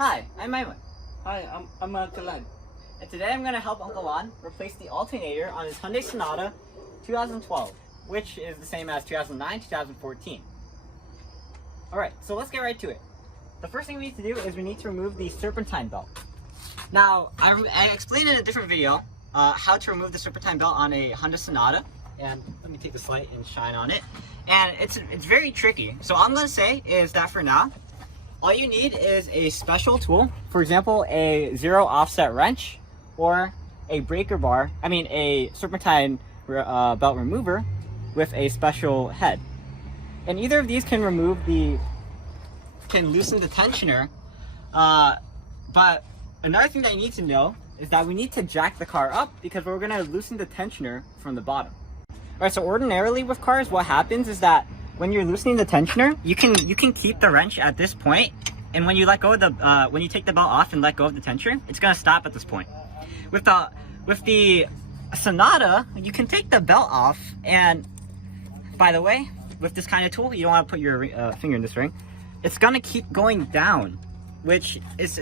Hi, I'm Aiman, Hi, I'm Kalan. and today I'm going to help Uncle Lon replace the alternator on his Hyundai Sonata 2012, which is the same as 2009, 2014. Alright, so let's get right to it. The first thing we need to do is we need to remove the serpentine belt. Now, I explained in a different video how to remove the serpentine belt on a Hyundai Sonata, and let me take this light and shine on it. And it's very tricky. So all I'm going to say is that for now, all you need is a special tool, for example, a zero offset wrench or a breaker bar, a serpentine belt remover with a special head. And either of these can loosen the tensioner, but another thing that you need to know is that we need to jack the car up because we're going to loosen the tensioner from the bottom. Alright, so ordinarily with cars, what happens is that when you're loosening the tensioner, you can keep the wrench at this point, and when you let go of the when you take the belt off and let go of the tensioner, it's gonna stop at this point. With the Sonata, you can take the belt off, and by the way, with this kind of tool, you don't want to put your finger in this ring. It's gonna keep going down, which is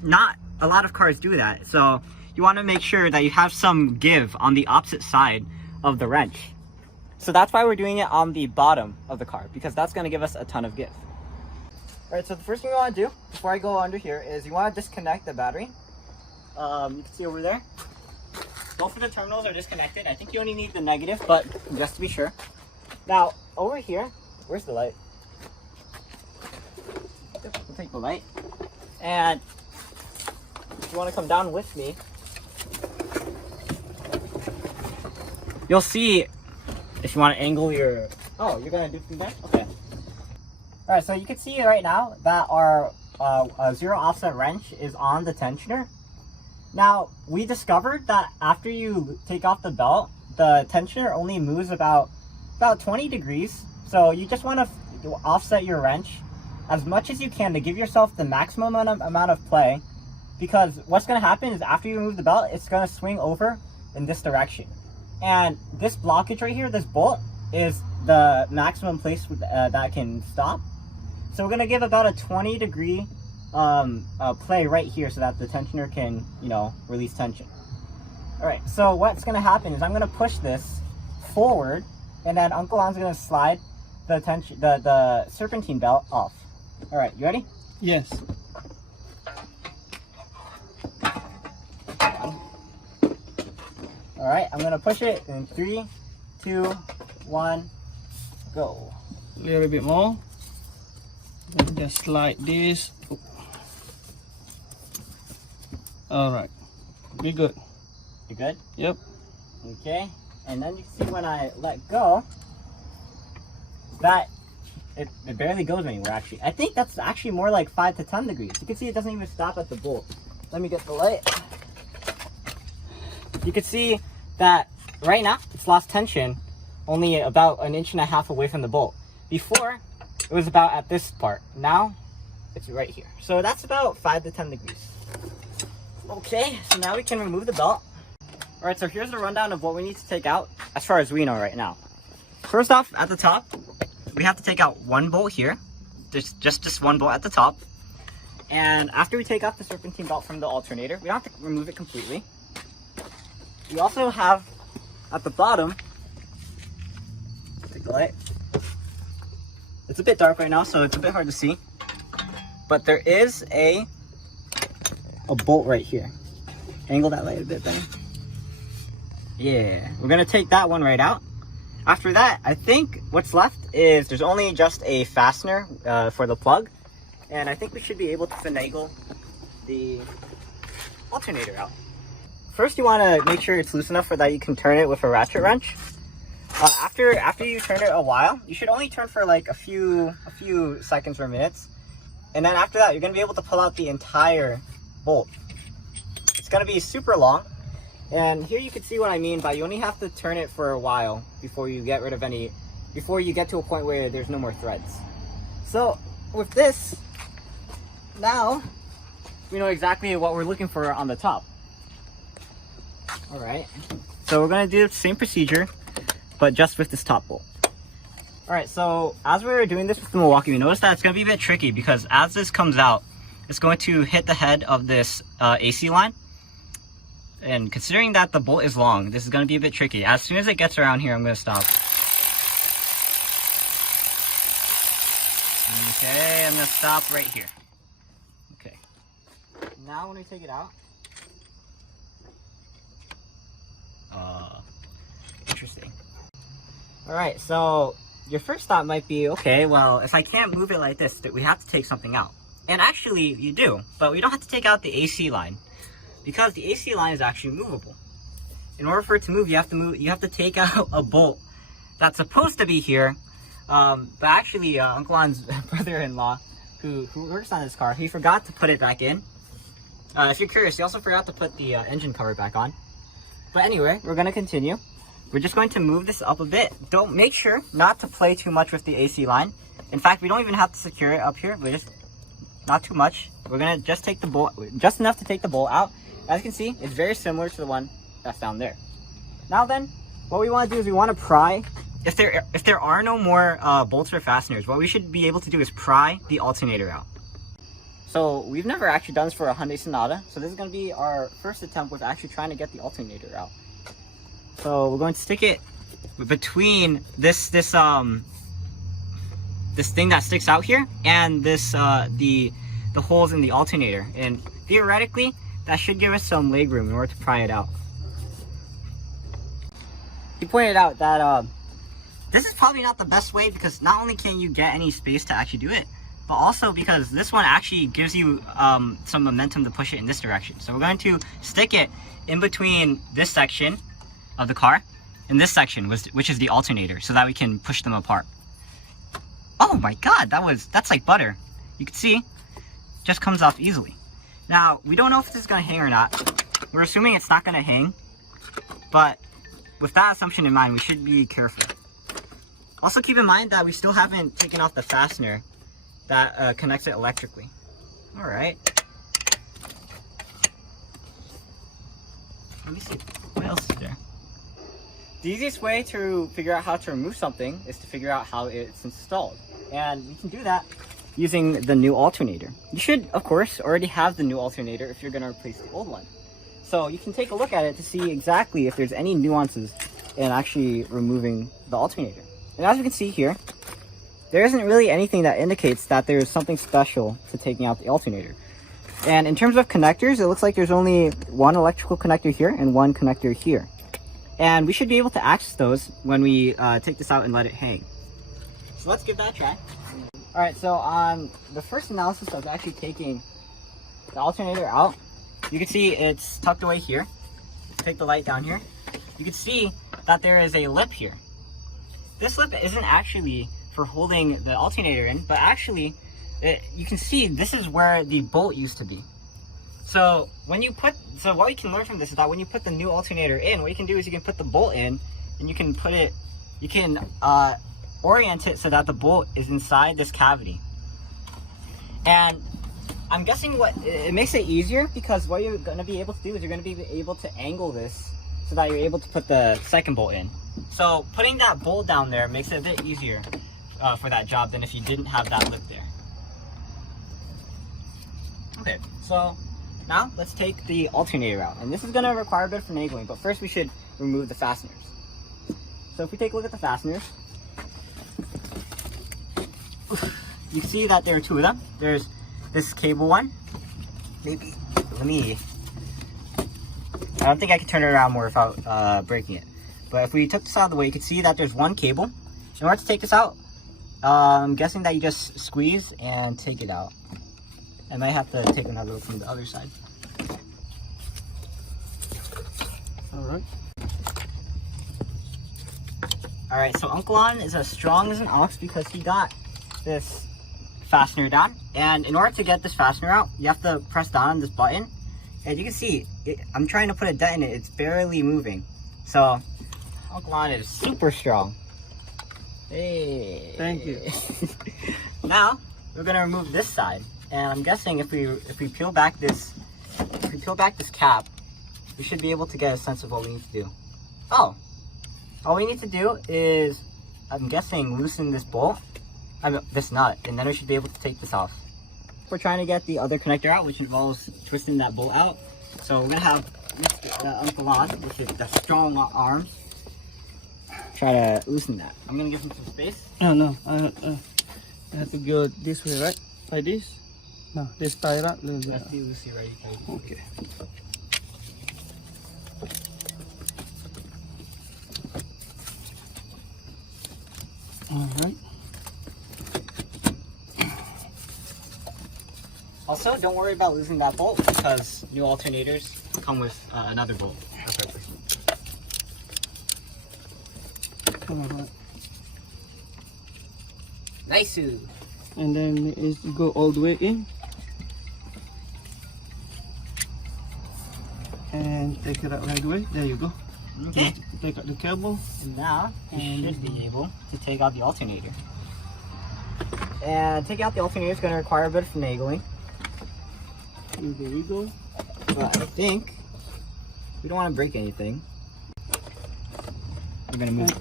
not a lot of cars do that. So you want to make sure that you have some give on the opposite side of the wrench. So that's why we're doing it on the bottom of the car, because that's going to give us a ton of give. Alright, so the first thing you want to do before I go under here is you want to disconnect the battery. You can see over there, both of the terminals are disconnected. I think you only need the negative, but just to be sure. Now over here, where's the light? We'll take the light, and if you want to come down with me, you'll see, if you want to angle your... Oh, you're going to do from there? Okay. Alright, so you can see right now that our zero offset wrench is on the tensioner. Now, we discovered that after you take off the belt, the tensioner only moves about 20 degrees. So you just want to offset your wrench as much as you can to give yourself the maximum amount of play. Because what's going to happen is after you remove the belt, it's going to swing over in this direction. And this blockage right here, this bolt, is the maximum place that can stop. So we're going to give about a 20 degree play right here so that the tensioner can, release tension. Alright, so what's going to happen is I'm going to push this forward, and then Uncle Lon's going to slide the serpentine belt off. Alright, you ready? Yes. Alright, I'm going to push it in 3, 2, 1, go. A little bit more. Then just like this. Alright. Be good. You good? Yep. Okay. And then you can see when I let go, that it barely goes anywhere actually. I think that's actually more like 5 to 10 degrees. You can see it doesn't even stop at the bolt. Let me get the light. You can see that right now it's lost tension only about 1.5 inches away from the bolt. Before, it was about at this part. Now it's right here. So that's about 5 to 10 degrees. Okay, so now we can remove the belt. Alright, so here's the rundown of what we need to take out as far as we know right now. First off, at the top, we have to take out one bolt here. There's just one bolt at the top. And after we take off the serpentine belt from the alternator, we don't have to remove it completely. We also have at the bottom, take the light. It's a bit dark right now, so it's a bit hard to see. But there is a bolt right here. Angle that light a bit better. Yeah, we're gonna take that one right out. After that, I think what's left is there's only just a fastener for the plug. And I think we should be able to finagle the alternator out. First, you want to make sure it's loose enough for that you can turn it with a ratchet wrench. After you turn it a while, you should only turn for like a few seconds or minutes. And then after that, you're going to be able to pull out the entire bolt. It's going to be super long. And here you can see what I mean by you only have to turn it for a while before you get to a point where there's no more threads. So with this, now we know exactly what we're looking for on the top. Alright, so we're going to do the same procedure, but just with this top bolt. Alright, so as we were doing this with the Milwaukee, we noticed that it's going to be a bit tricky because as this comes out, it's going to hit the head of this AC line. And considering that the bolt is long, this is going to be a bit tricky. As soon as it gets around here, I'm going to stop. Okay, I'm going to stop right here. Okay. Now when we take it out, interesting. Alright, so your first thought might be, okay, well, if I can't move it like this, we have to take something out. And actually, you do, but we don't have to take out the AC line, because the AC line is actually movable. In order for it to move, you have to take out a bolt that's supposed to be here, but actually, Uncle On's brother-in-law, who works on this car, he forgot to put it back in. If you're curious, he also forgot to put the engine cover back on. But anyway, we're gonna continue. We're just going to move this up a bit. Don't make sure not to play too much with the AC line. In fact, we don't even have to secure it up here. We're just not too much. We're gonna just take the bolt, just enough to take the bolt out. As you can see, it's very similar to the one that's down there. Now then, what we want to do is we want to pry. If there are no more bolts or fasteners, what we should be able to do is pry the alternator out. So we've never actually done this for a Hyundai Sonata, so this is going to be our first attempt with actually trying to get the alternator out. So we're going to stick it between this thing that sticks out here and this the holes in the alternator, and theoretically that should give us some leg room in order to pry it out. He pointed out that this is probably not the best way, because not only can you get any space to actually do it, but also because this one actually gives you some momentum to push it in this direction. So we're going to stick it in between this section of the car and this section, which is the alternator, so that we can push them apart. Oh my god, that's like butter. You can see, just comes off easily. Now, we don't know if this is going to hang or not. We're assuming it's not going to hang, but with that assumption in mind, we should be careful. Also keep in mind that we still haven't taken off the fastener that connects it electrically. Alright. Let me see, what else is there? The easiest way to figure out how to remove something is to figure out how it's installed. And you can do that using the new alternator. You should, of course, already have the new alternator if you're going to replace the old one. So you can take a look at it to see exactly if there's any nuances in actually removing the alternator. And as you can see here, there isn't really anything that indicates that there's something special to taking out the alternator. And in terms of connectors, it looks like there's only one electrical connector here and one connector here. And we should be able to access those when we take this out and let it hang. So let's give that a try. Alright, so on the first analysis of actually taking the alternator out, you can see it's tucked away here. Take the light down here. You can see that there is a lip here. This lip isn't actually for holding the alternator in, but actually, you can see this is where the bolt used to be. So what we can learn from this is that when you put the new alternator in, what you can do is you can put the bolt in, and you can orient it so that the bolt is inside this cavity. And I'm guessing it makes it easier, because what you're going to be able to do is you're going to be able to angle this so that you're able to put the second bolt in. So putting that bolt down there makes it a bit easier for that job than if you didn't have that lip there. Okay, so now let's take the alternator out, and this is going to require a bit of finagling, but first we should remove the fasteners. So if we take a look at the fasteners, you see that there are two of them. There's this cable one. Maybe, I don't think I can turn it around more without breaking it. But if we took this out of the way, you can see that there's one cable. In order to take this out, I'm guessing that you just squeeze and take it out. I might have to take another look from the other side. Alright. Alright, so Uncle On is as strong as an ox because he got this fastener down. And in order to get this fastener out, you have to press down on this button. And you can see, I'm trying to put a dent in it. It's barely moving. So, Uncle On is super strong. Hey. Thank you. Now, we're going to remove this side. And I'm guessing if we peel back this cap, we should be able to get a sense of what we need to do. Oh, all we need to do is, I'm guessing, loosen this bolt, this nut, and then we should be able to take this off. we're trying to get the other connector out, which involves twisting that bolt out. So we're gonna have Uncle On, which is the strong arms, try to loosen that. I'm gonna give him some space. No, I have to go this way, right? Like this? No, this tie up. Let's do Lucy right here. Okay. Alright. Also, don't worry about losing that bolt because new alternators come with another bolt. Come on. Nice. And then it go all the way in. And take it out right away. There you go. Okay. Take out the cable. Now you should be able to take out the alternator. And taking out the alternator is going to require a bit of finagling. There we go. But I think we don't want to break anything. We're going to move it.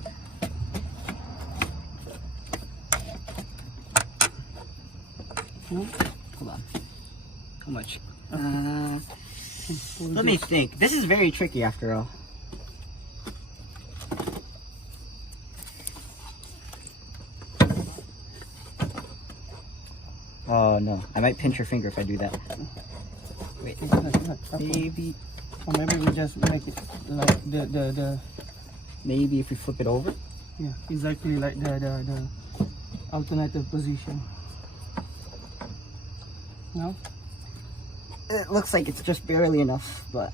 Hold on. How much? Let me think. This is very tricky after all. Oh no, I might pinch your finger if I do that. Wait, maybe. Or maybe we just make it like the maybe if we flip it over. Yeah, exactly like the alternative position. No? It looks like it's just barely enough, but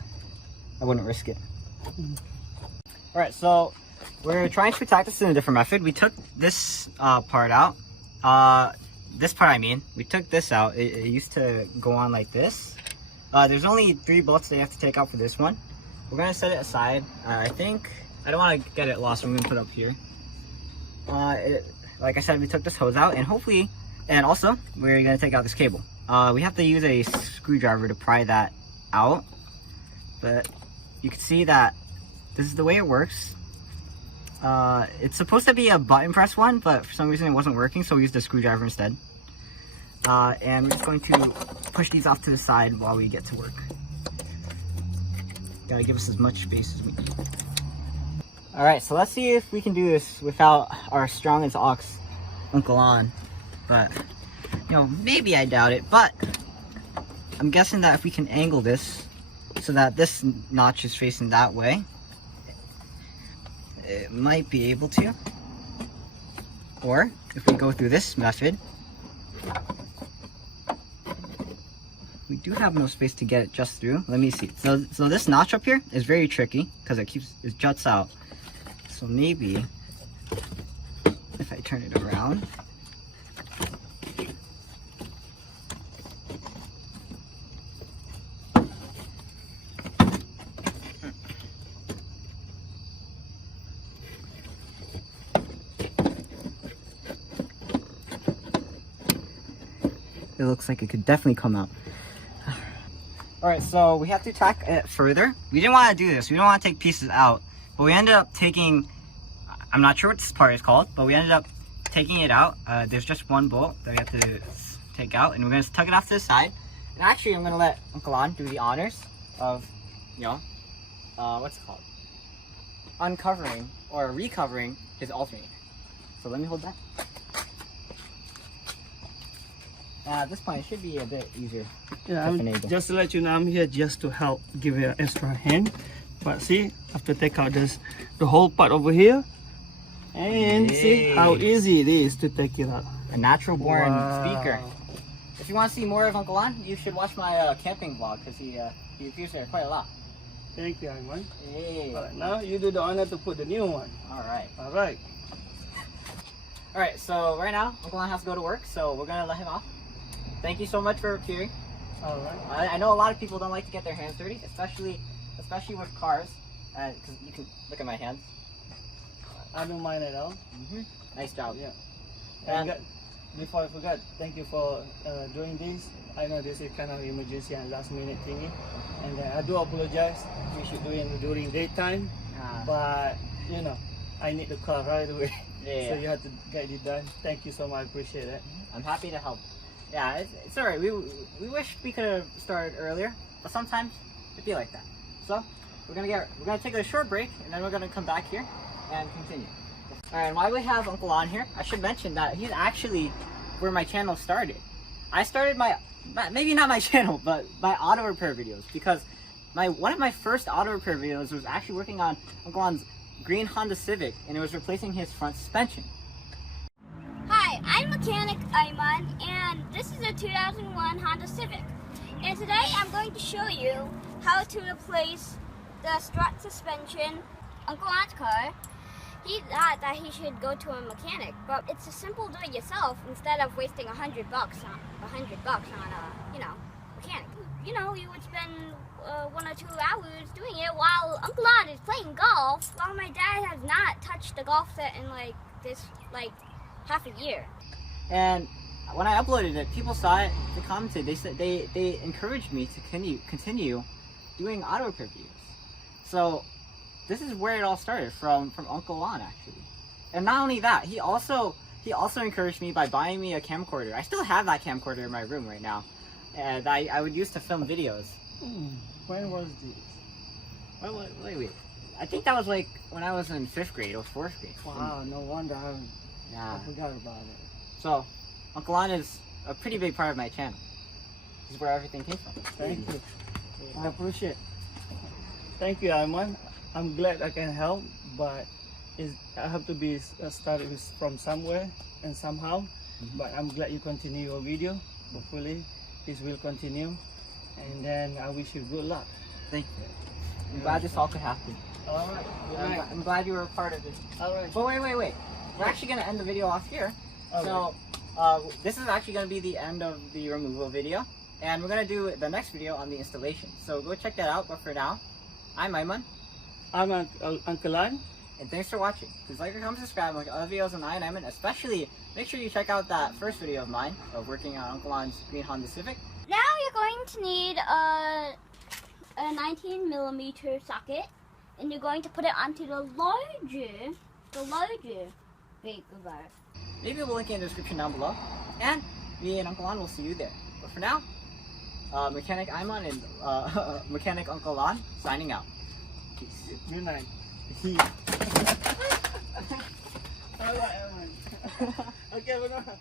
I wouldn't risk it. Alright, so we're trying to attack this in a different method. We took this part out. This part, I mean. We took this out. It used to go on like this. There's only 3 bolts that you have to take out for this one. We're going to set it aside. I think, I don't want to get it lost, so I'm going to put it up here. Like I said, we took this hose out, and hopefully, and also, we're going to take out this cable. We have to use a screwdriver to pry that out, but you can see that this is the way it works. It's supposed to be a button press one, but for some reason it wasn't working, so we used a screwdriver instead. And we're just going to push these off to the side while we get to work. Gotta give us as much space as we need. Alright, so let's see if we can do this without our strong as ox Uncle On. But, you know, maybe I doubt it, but I'm guessing that if we can angle this so that this notch is facing that way, it might be able to. Or if we go through this method, we do have no space to get it just through. Let me see. So this notch up here is very tricky because it juts out. So maybe if I turn it around, it looks like it could definitely come out. Alright, so we have to tack it further. We didn't want to do this. We don't want to take pieces out. But we ended up taking, I'm not sure what this part is called, but we ended up taking it out. There's just one bolt that we have to take out, and we're going to tuck it off to the side. And actually, I'm going to let Uncle On do the honors of, you know, what's it called? Uncovering or recovering his alternator. So let me hold that. At this point, it should be a bit easier. Yeah, just to let you know, I'm here just to help, give you an extra hand. But see, I have to take out the whole part over here. And see how easy it is to take it out. A natural born speaker. If you want to see more of Uncle On, you should watch my camping vlog because he appears there quite a lot. Thank you, Aiman. Hey. Alright, now you do the honor to put the new one. Alright. Alright. Alright, so right now, Uncle On has to go to work, so we're going to let him off. Thank you so much for appearing. Alright. I know a lot of people don't like to get their hands dirty, especially with cars. Because you can look at my hands. I don't mind at all. Nice job. Yeah. And before I forgot, thank you for doing this. I know this is kind of emergency and last minute thingy. And I do apologize. We should do it during daytime. But, you know, I need the car right away. Yeah. So you have to get it done. Thank you so much. I appreciate it. I'm happy to help. Yeah, it's alright. We wish we could have started earlier, but sometimes it'd be like that. So we're gonna take a short break, and then we're gonna come back here and continue. Alright, and while we have Uncle on here, I should mention that he's actually where my channel started. I started maybe not my channel, but my auto repair videos, because one of my first auto repair videos was actually working on Uncle On's green Honda Civic, and it was replacing his front suspension. Hi, I'm mechanic Aiman, and this is a 2001 Honda Civic. And today I'm going to show you how to replace the strut suspension Uncle On's car. He thought that he should go to a mechanic, but it's a simple do-it-yourself instead of wasting $100 on a mechanic. You would spend 1 or 2 hours doing it while Uncle On is playing golf, while my dad has not touched the golf set in half a year. And when I uploaded it, people saw it, they commented, they said they encouraged me to continue doing auto repair videos. So this is where it all started, from Uncle On, actually. And not only that, he also encouraged me by buying me a camcorder. I still have that camcorder in my room right now, that I would use to film videos. When was this? Wait. I think that was like when I was in 5th grade or 4th grade. Wow, no wonder Yeah. I forgot about it. So, Uncle On is a pretty big part of my channel. This is where everything came from. Thank you. I appreciate it. Thank you, Aiman. I'm glad I can help, but I have to be started from somewhere and somehow. But I'm glad you continue your video. Hopefully, this will continue. And then I wish you good luck. Thank you. I'm glad this all could happen. All right. Good night. I'm glad you were a part of it. All right. But wait. We're actually going to end the video off here. Okay. So, this is actually going to be the end of the removal video. And we're going to do the next video on the installation. So go check that out. But for now, I'm Aiman. I'm Uncle On. And thanks for watching. Please like, comment, subscribe, like other videos on EyeOnAiman. Especially, make sure you check out that first video of mine of working on Uncle On's green Honda Civic. Now you're going to need a 19mm socket, and you're going to put it onto the larger big bar. Maybe we'll link it in the description down below. And me and Uncle On will see you there. But for now, Mechanic Aiman and Mechanic Uncle On signing out. Peace. Good night. All right, Aiman. Okay, we're gonna.